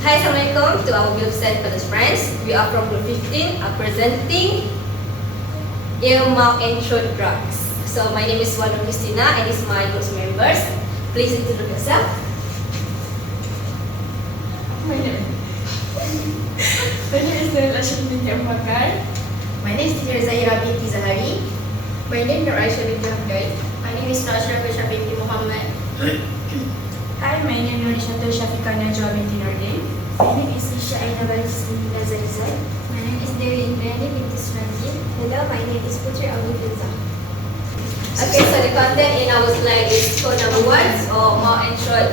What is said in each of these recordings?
Hi, Assalamualaikum to our beloved fellow friends. We are from Group 15 presenting ear, mouth and throat drugs. So my name is Wanda Christina and this is my group members. Please introduce yourself. My name is Lashin binti Abubakar. My name is Teacher Zahira binti Zahari. My name is Nur Aisha binti Hamdai. My name is Nasra Besha binti Muhammad. Hi, my name is Nurishatul Shafiqah Najwa binti Nordin. My name is Isha Aina Barismila Zarizal. My name is Dewi Indrani binti Sunarji. Hello, my name is Putri Abu Filza. Okay, so the content in our slide is code number 1 or mouth and throat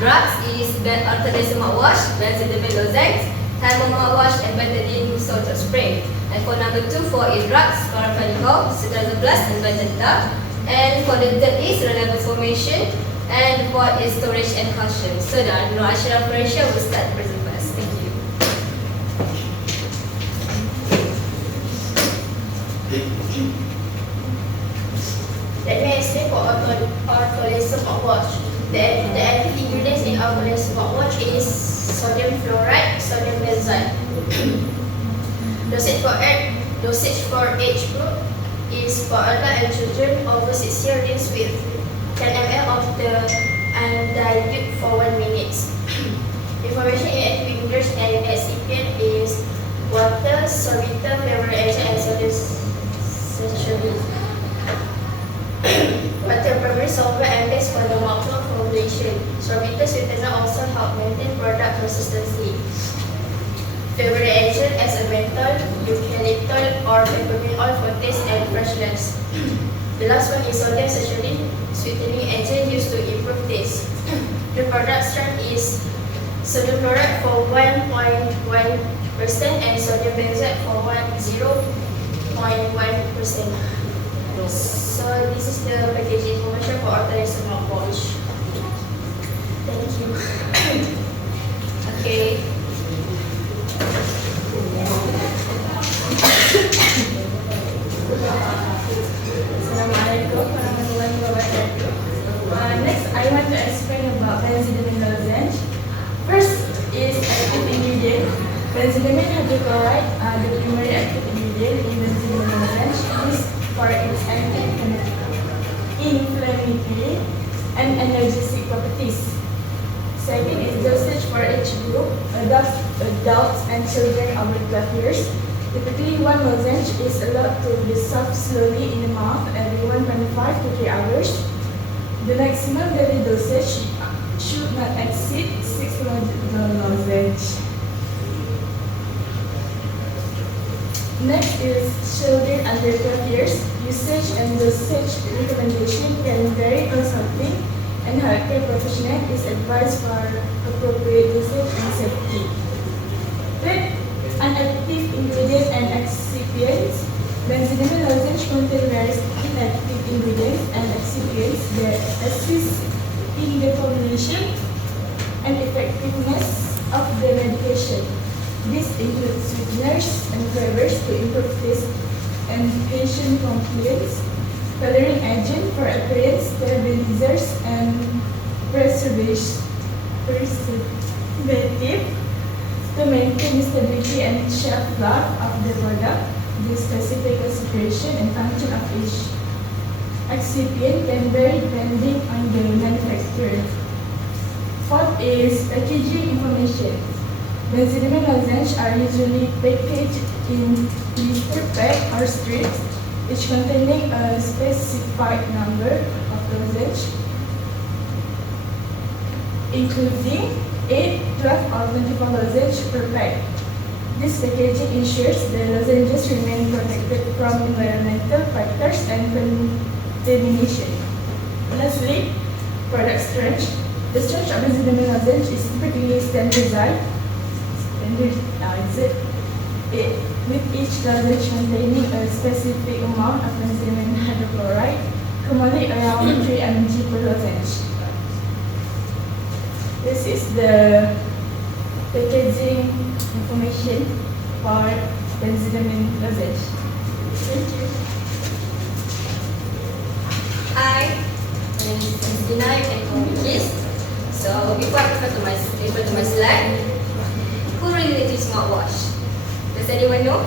drugs is alternate mouthwash, benzodiazepine lozenges, Tylenol mouthwash and betadine salt spray. And for number 2, 4 is drugs, chlorpheniramine, citalopram and magenta. And for the third is reliable formation. And the fourth is storage and caution. So the Nur Aisha operation will start present first. Thank you. Let me explain for alcoholism mouthwash. The active ingredients in alcoholism mouthwash is sodium fluoride, sodium benzoate. Dosage for age group is for adult and children over 6 years rinse with 10 ml of the undiluted for 1 minute. Information in active ingredients and excipient is water, sorbitol, flavoring agent, and sodium saturate. Water primary solvent and base for the mouthwash formulation. Sorbitol sweetener also help maintain product consistency. Flavoring agent as a menthol, eucalyptol, or peppermint oil for taste and freshness. The last one is sodium saturate sweetening agent used to improve taste. The product strength is sodium chloride for 1.1% and sodium benzoate for 0.1%. So this is the packaging information for authorized mouthwash. Thank you. Okay. Assalamualaikum warahmatullahi wabarakatuh. Next, I want to explain about benzodiazepine lozenge. First is active ingredient. Benzodiazepine hydrochloride, the primary active ingredient in benzodiazepine lozenge, is for its anti-inflammatory and analgesic properties. Second is dosage for age group, adults and children over 12 years. Typically, 1 lozenge is allowed to dissolve slowly in the mouth every 1.5 to 3 hours. The maximum daily dosage should not exceed 6 lozenges. Next is children under 12 years. Usage and dosage recommendation can vary consulting, and healthcare professional is advised for appropriate dosage and safety. Third, inactive ingredients and excipients. Benzodiazepine lozenge contain various inactive ingredients and excipients that assist in the formulation and effectiveness of the medication. This includes sweeteners and flavors to improve taste and patient compliance, coloring agent for appearance, stabilizers, and preservative to maintain the stability and shelf life of the product. The specific concentration and function of each excipient can vary depending on the manufacturer. Fourth is packaging information. Benzodiazepine lozenges are usually packaged in blister pack or strips, each containing a specified number of lozenge, including 8, 12, or 24 lozenges per pack. This packaging ensures the lozenges remain protected from environmental factors and contamination. Lastly, product strength. The strength of benzodiazepine lozenge is typically standardized, with each lozenge containing a specific amount of benzodiazepine hydrochloride, commonly around 3 mg per lozenge. This is the packaging information for benzodiazepine lozenge. Thank you. Hi, my name is Dina. You can call me Kiss. So before I refer to my slide, related to mouthwash? Does anyone know?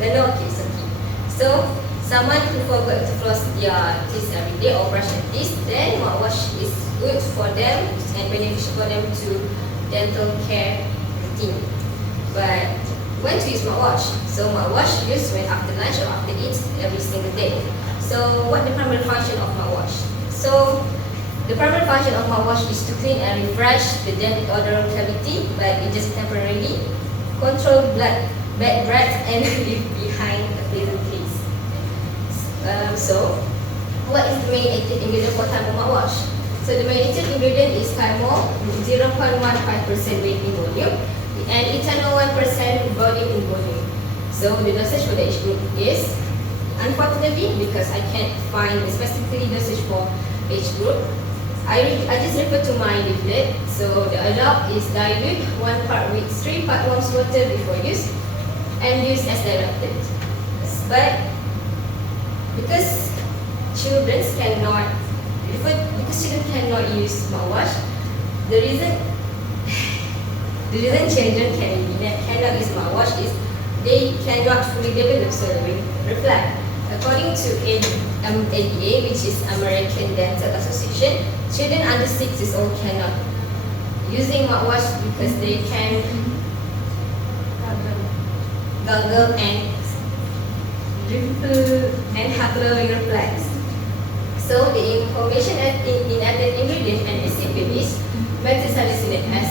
Don't know? Okay, it's okay. So, someone who forgot to floss their teeth every day or brush their teeth, then mouthwash is good for them and beneficial for them to dental care routine. But when to use mouthwash? So mouthwash used when after lunch or after eat every single day. So what the primary function of mouthwash? So the primary function of mouthwash is to clean and refresh the dental oral cavity, but it just temporarily control bad breath and leave behind a pleasant taste. So what is the main active ingredient for Thai mouthwash? So the main active ingredient is Thymol, 0.15% weight in volume, and ethanol 1% volume in volume. So the dosage for the age group is, unfortunately, because I can't find the specifically dosage for age group, I just refer to my leaflet. So the adult is dilute 1 part with 3 part warm water before use and use as directed. But because children cannot use mouthwash, the reason children cannot use mouthwash is they cannot fully develop swallowing reflex. According to ADA, which is American Dental Association, children under 6 years old cannot using mouthwash because they can gargle and dribble and have swallowing reflex. So the information in added ingredient and recipient is methylsalicylate as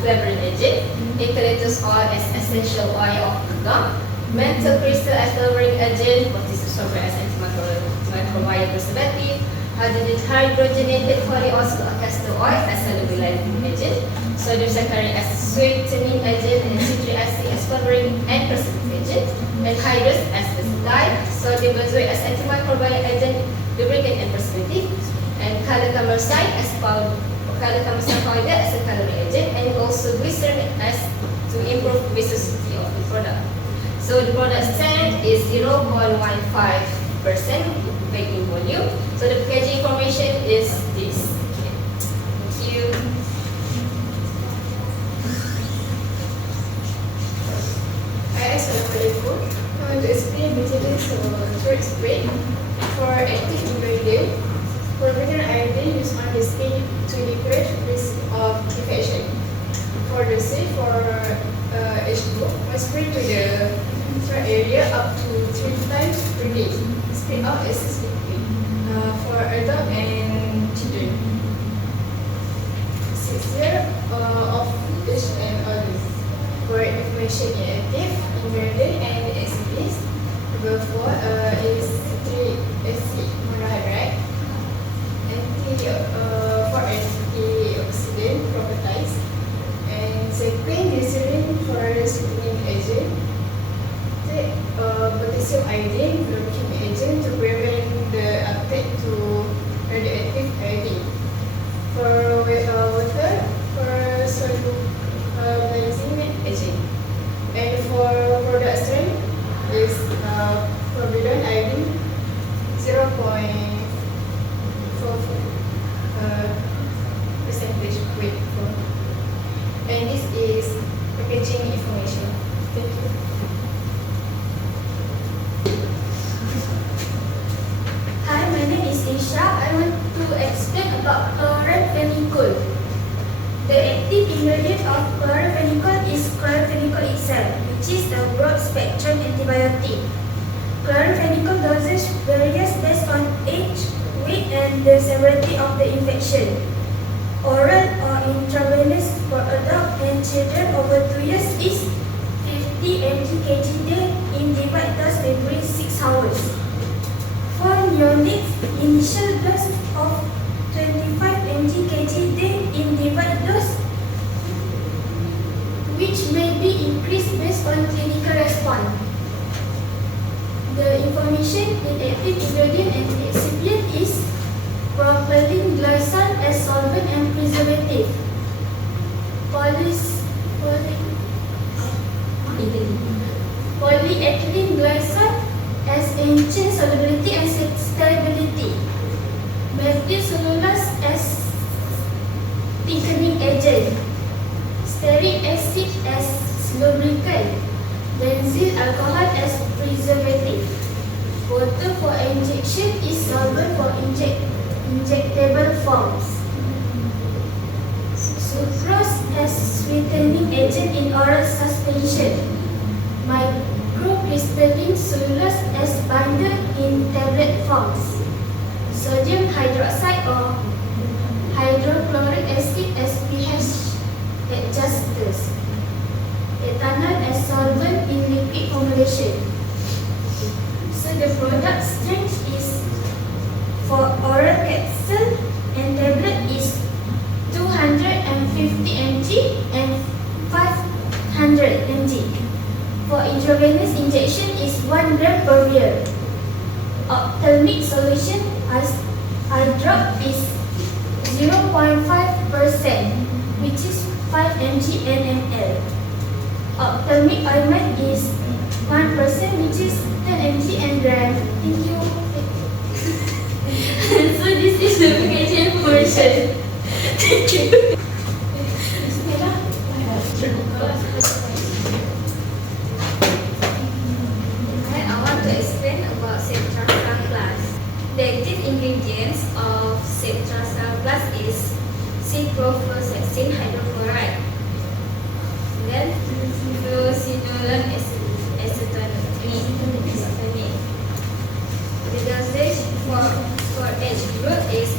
flavoring agent, eucalyptus oil as essential oil of the gum, menthol crystal as flavoring agent, potassium sulfate as antimicrobial preservative, hydrogenated polyosmotic castor oil as solubilizing agent, sodium saccharide as sweetening agent, and citric acid as flavoring and preservative agent, anhydrous as acetyl, sodium benzoate as antimicrobial agent, lubricant and preservative, and calocamercine as powder as a coloring agent, and also glycerin as to improve viscosity of the product. So the product standard is 0.15% weight in volume. So the packaging information is this. Okay. Thank you. I asked for the food. I want to explain maintenance towards weight. For active ingredient, forbidden iodine used on the skin to decrease risk of infection. For the safe for age group, must spray to the throat area up to 3 times per day. Spray out excess liquid. For adult and children. 6 years of age and older. For information in active ingredient and exhibits, number 4 is citric acid monohydrate. For antioxidant properties, and second glycerin for sweetening agent, potassium iodine lubricant agent to prevent the uptake to radioactive iodine. For water, for solubilizing agent, and for product strength is forbidden iodine 0.44 percentage weight for. And this is packaging information. Thank you. Hi, my name is Isha. I want to explain about chloramphenicol. The active ingredient of chloramphenicol is chloramphenicol itself, which is a broad-spectrum antibiotic. Chloramphenicol dosage varies based on age, weight, and the severity of the infection. Oral or intravenous for adult and children over 2 years is 50 mg/kg day in divide dose every 6 hours. For neonates, initial dose of 25 mg/kg day in divide dose, which may be increased based on clinical response. The information in active ingredient and excipient is propylene glycol as solvent and preservative, polyethylene glycol as enhanced solubility and sterility, methyl cellulose as thickening agent, stearic as lubricant, benzene alcohol as preservative. Water for injection is solvent for injectable forms. Sucrose as sweetening agent in oral suspension. Microcrystalline cellulose as binder in tablet forms. Sodium hydroxide or hydrochloric acid as pH adjusters. Ethanol as solvent in liquid formulation. So the product strength is for oral capsule and tablet is 250 mg and 500 mg. For intravenous injection is 1 gram per year. Ophthalmic solution eye drop is 0.5%, which is 5 mg NmL. Ophthalmic ointment is 1%, which is 10 mg and gram. Thank you. So this is the packaging portion. Thank you. I want to explain about Cetrazal Plus. The active ingredients of Cetrazal Plus is ciprofloxacin hydrochloride, then fluocinolone acetonate. The dosage for age group is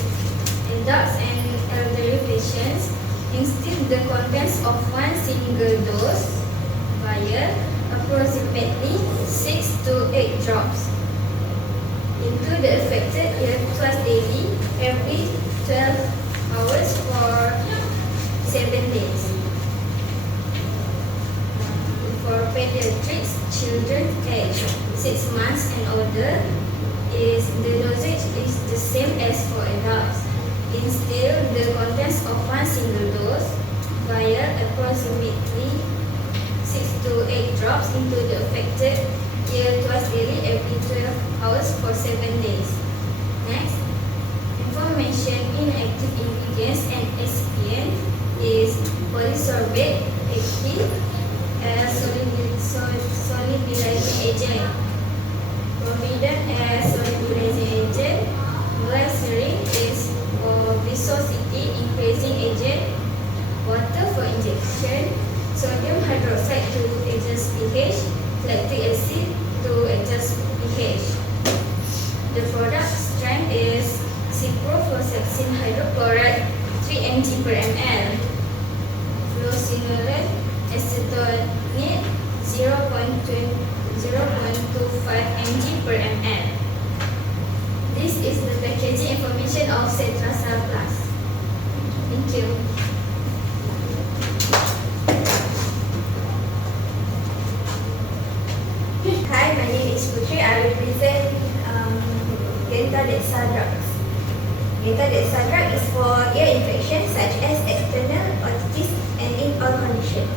adults and elderly patients. Instead, the contents of one single dose vial, approximately 6 to 8 drops, into the affected ear twice daily, every 12 hours for 7 days. For pediatrics, children aged 6 months and older, the dosage is the same as for adults. Instead, the contents of one single dose vial, approximately 6 to 8 drops into the affected ear twice daily every 12 hours for 7 days. Next, information in active ingredients and excipient is polysorbate active as solubilizing agent, bromidine as solubilizing agent, glycerin is for viscosity increasing agent, water for injection, sodium hydroxide to adjust pH, lactic acid to adjust pH. The product strength is ciprofloxacin hydrochloride 3 mg per ml, fluocinolone acetonate 0.25 mg per ml. This is the packaging information of Cetrazal Plus. Thank you. Hi, my name is Putri. I will present Dentadexa drugs. Dentadexa drug is for ear infections such as external otitis and in all conditions.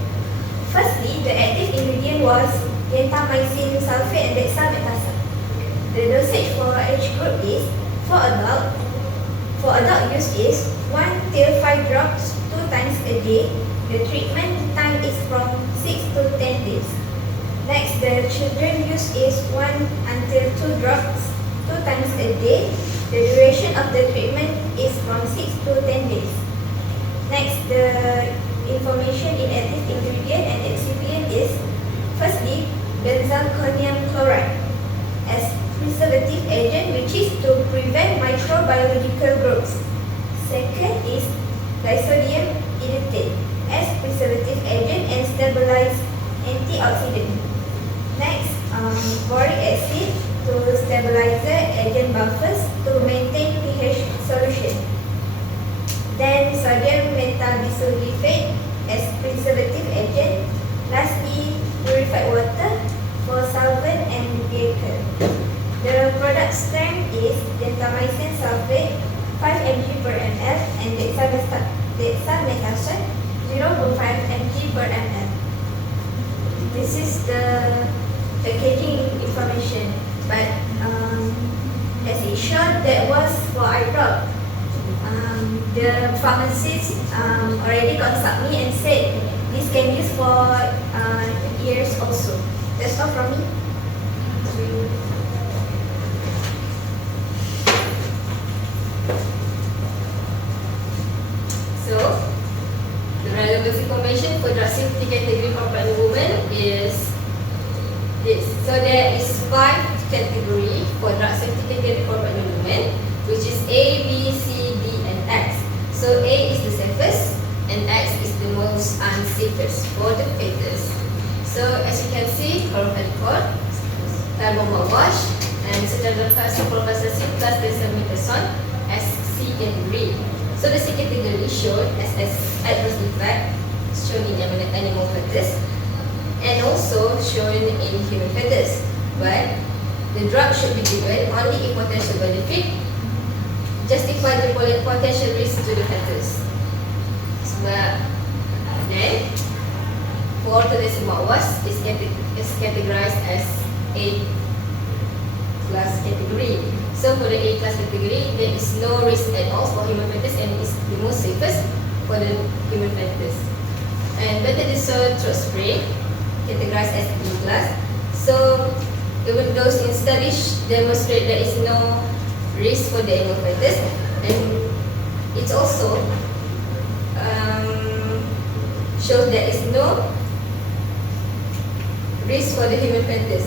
Firstly, the active ingredient was gentamicin sulfate and dexamethasone. The dosage for age group is for adult use is 1 till 5 drops 2 times a day. The treatment time is from 6 to 10 days. Next, the children use is 1 until 2 drops 2 times a day. The duration of the treatment is from 6 to 10 days. Next, the information in active ingredient and excipient is firstly, benzalkonium chloride as preservative agent, which is to prevent microbiological growth. Second is disodium iodate as preservative agent and stabilize antioxidant. Next, boric acid to stabilizer agent buffers to maintain pH solution. Then sodium metabisulfate as preservative agent. Lastly, purified water for solvent and vehicle. The product strength is gentamicin sulfate 5 mg per ml and dexamethasone 0.5 mg per ml. This is the packaging information, but as it showed, that was for eye drop. The pharmacist already consulted me and said this can use for years also. That's all from me. So, the relevance information for drug safety category for pregnant women is this. So there is 5 category for drug safety category for pregnant women, which is A, B, C, D, and X. So A is the safest, and X is the most unsafest for the fetus. So as you can see, chloramphenicol, carbon mouthwash, and citalopram plus dexamethasone as C in green. So the C category shown as adverse effect shown in animal fetus and also shown in human fetus. But the drug should be given only if potential benefit justify the potential risk to the fetus. But then, for today's mouthwash is categorized as A class category. So for the A class category, there is no risk at all for human fetus and is the most safest for the human fetus. And betadine throat spray categorized as B class. So even those in studies demonstrate there is no risk for the animal fetus, and it also shows there is no risk for the human fetus,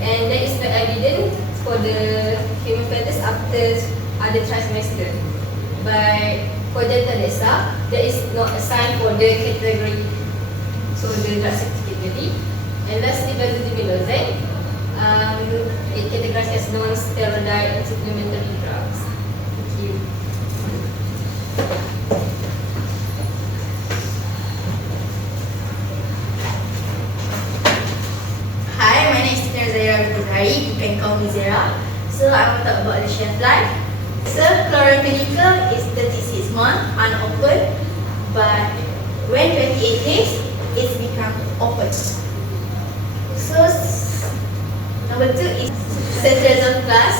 and there is no evidence for the human fetus after other trimester. But for Delta Desa, there is no sign for the category, so the drug safety category. And lastly, benzodiazepine, it categorized as non-steroidal and supplementary drugs. Thank you. Hi, my name is Tina Zaira Bukari. You can call me Zara. So I want to talk about the shelf life. So chloramphenicol is 36 months unopened, but when 28 days, it's become open. So number 2 is cetirizine plus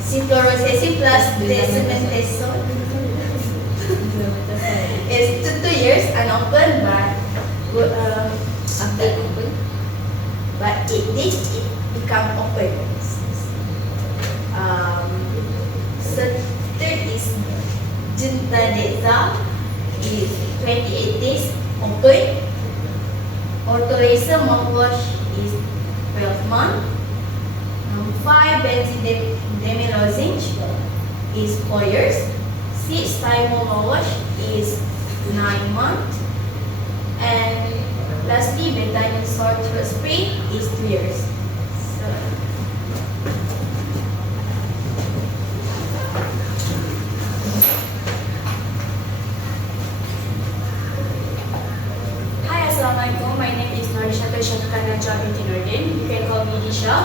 ciprofloxacin plus dexamethasone. It's 2 years unopened, After open, but it become open. So third is Juntadexa is 28 days open. Ortolaser mouthwash is 12 months. 5 benzodiazepine is 4 years. 6 Thymo mouthwash is 9 months. And lastly, betadine throat spray is 2 years. So, Hi, Assalamualaikum. My name is Norisha Shafika Najwa binti Nordin. You can call me Disha.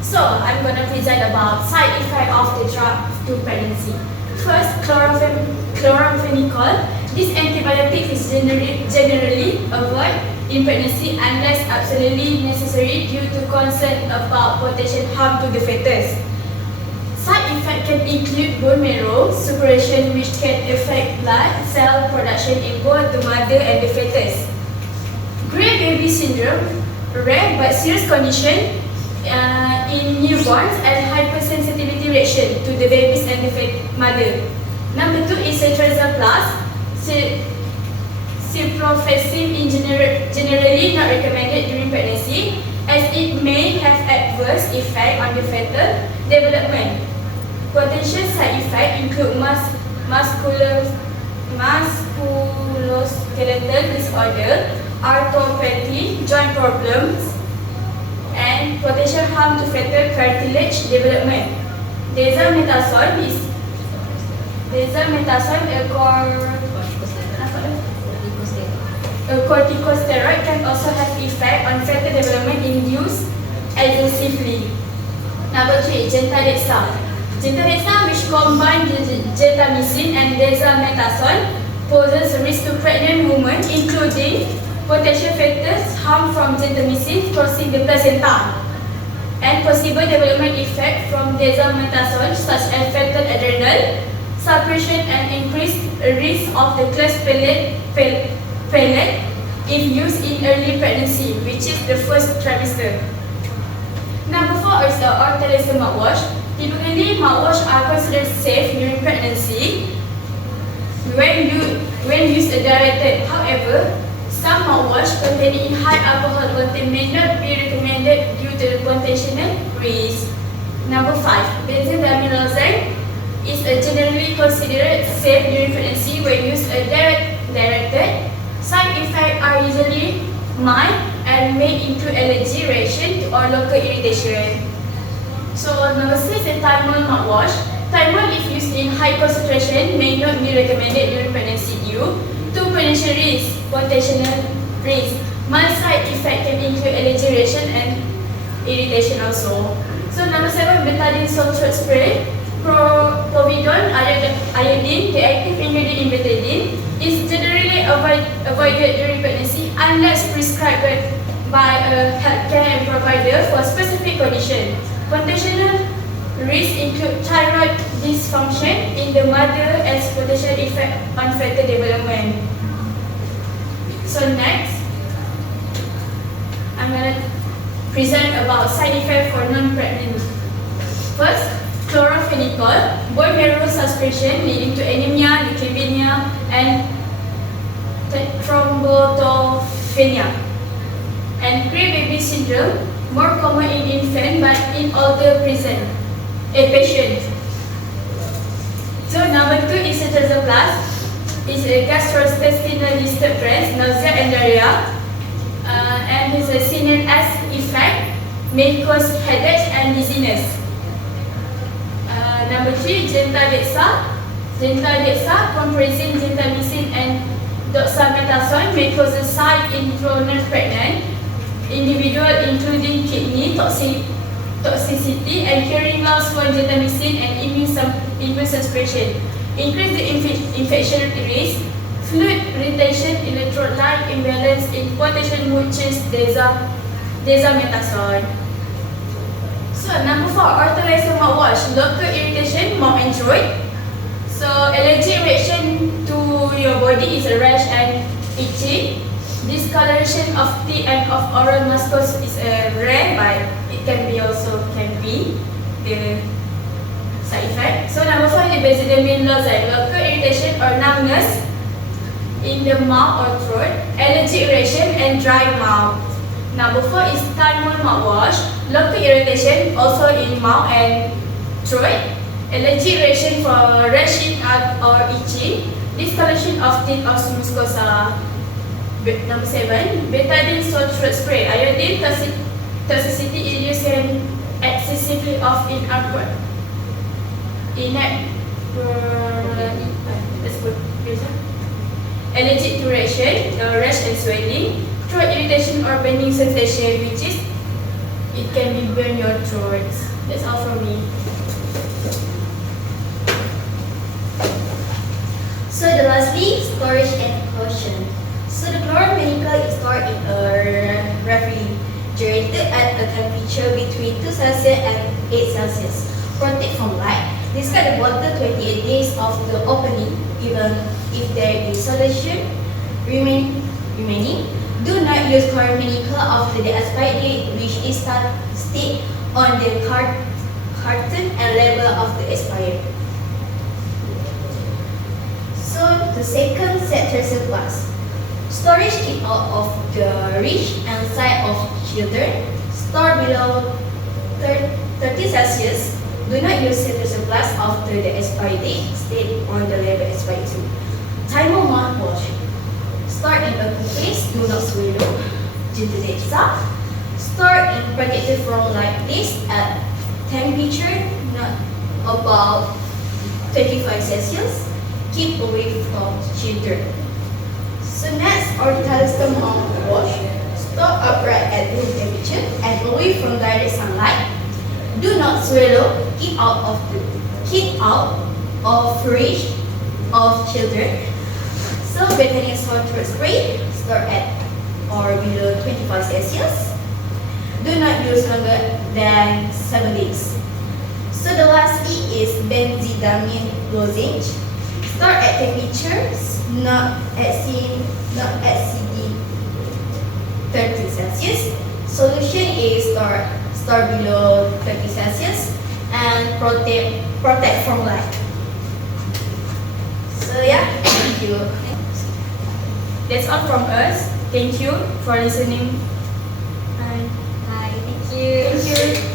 So, I'm going to present about side effect of the drug to pregnancy. First, chloramphenicol. This antibiotic is generally avoided in pregnancy unless absolutely necessary due to concern about potential harm to the fetus. Side effects can include bone marrow suppression, which can affect blood cell production in both the mother and the fetus. Gray baby syndrome, rare but serious condition in newborns, and hypersensitivity reaction to the babies and the mother. Number 2 is cetirizine plus. Ciprofloxacin in generally not recommended during pregnancy, as it may have adverse effect on the fetal development. Potential side effects include musculoskeletal disorder, arthropathy, joint problems, and potential harm to fetal cartilage development. Dexamethasone, a corticosteroid, can also have effect on fetal development induced excessively. Number 3, Gentadexa. Gentadexa, which combines gentamicin and dexamethasone, poses a risk to pregnant women, including potential fetus harm from gentamicin crossing the placenta, and possible development effect from dexamethasone, such as fetal adrenal suppression and increased risk of the class palate if used in early pregnancy, which is the first trimester. Number 4 is the ortho mouthwash. Typically, mouthwash are considered safe during pregnancy when used directed. However, some mouthwash containing high alcohol content may not be recommended due to the potential risk. Number 5, benzodiazepine is generally considered safe during pregnancy when used directed. Side effects are usually mild and may include allergy, reaction, or local irritation. So number 6 is Tymol mouthwash. Tymol, if used in high concentration, may not be recommended during pregnancy due to potential risk. Mild side effect can include allergy, reaction, and irritation also. So number 7, betadine salt spray. Povidone iodine, the active ingredient in betadine, is generally avoided during pregnancy unless prescribed by a healthcare provider for specific condition. Potential risks include thyroid dysfunction in the mother and potential effect on fetal development. So next, I'm going to present about side effects for non-pregnant. First, chloramphenicol, bone marrow suppression leading to anemia, leukemia, and thrombocytopenia. And gray baby syndrome, more common in infant but in older patients. So number 2 is cetoxaplast, is a gastrointestinal disturbance, nausea and diarrhea, and is a CNS effect, may cause headache and dizziness. Number 3, Gentadexa, comprising gentamicin and dexamethasone, may cause a side in non-pregnant individual, including kidney toxicity and hearing loss for gentamicin and immune suppression. Increase the infection risk, fluid retention, electrolyte imbalance, in potential mood change, dexamethasone. So number 4, ortho mouthwash, local irritation, mouth and throat. So allergic reaction to your body is a rash and itchy. Discoloration of teeth and of oral mucus is rare, but it can be the side effect. So number 5 is benzodiazepine lozenges, local irritation or numbness in the mouth or throat, allergic reaction and dry mouth. Number 4 is Tymol mouthwash, local irritation also in mouth and throat, allergic reaction for rashing or itching, discoloration of teeth or mucosa. Number 7, betadine salt spray, iodine toxicity is used excessively of allergic to reaction, rash and swelling, throat irritation or burning sensation, which is it can be burn your throat. That's all from me. So the lastly, storage and caution. So the chloramphenicol is stored in a refrigerator at a temperature between 2 Celsius and 8 Celsius. Protect from light. Discard the bottle 28 days of the opening, even if there is solution remaining. Do not use chloramphenicol after the expiry date, which is stated on the carton and label of the expiry. So the second cetoxaplast. Storage keep out of the reach and sight of children. Store below 30 Celsius. Do not use cetoxaplast after the expiry date stated on the label expiry too. Tymol mouthwash. Store in a case. Do not swallow. Gentadexa. Store in protected from light place at temperature not above 25 Celsius. Keep away from children. So next, ortho mouthwash. Store upright at room temperature and away from direct sunlight. Do not swallow. Keep out of reach of children. So betadine salt spray. Store at or below 25 Celsius. Do not use longer than 7 days. So the lastly is benzodiazepine lozenge. Store at temperatures not exceeding Solution is store below 20 Celsius and protect from light. So yeah, thank you. That's all from us. Thank you for listening. Hi, thank you. Thank you.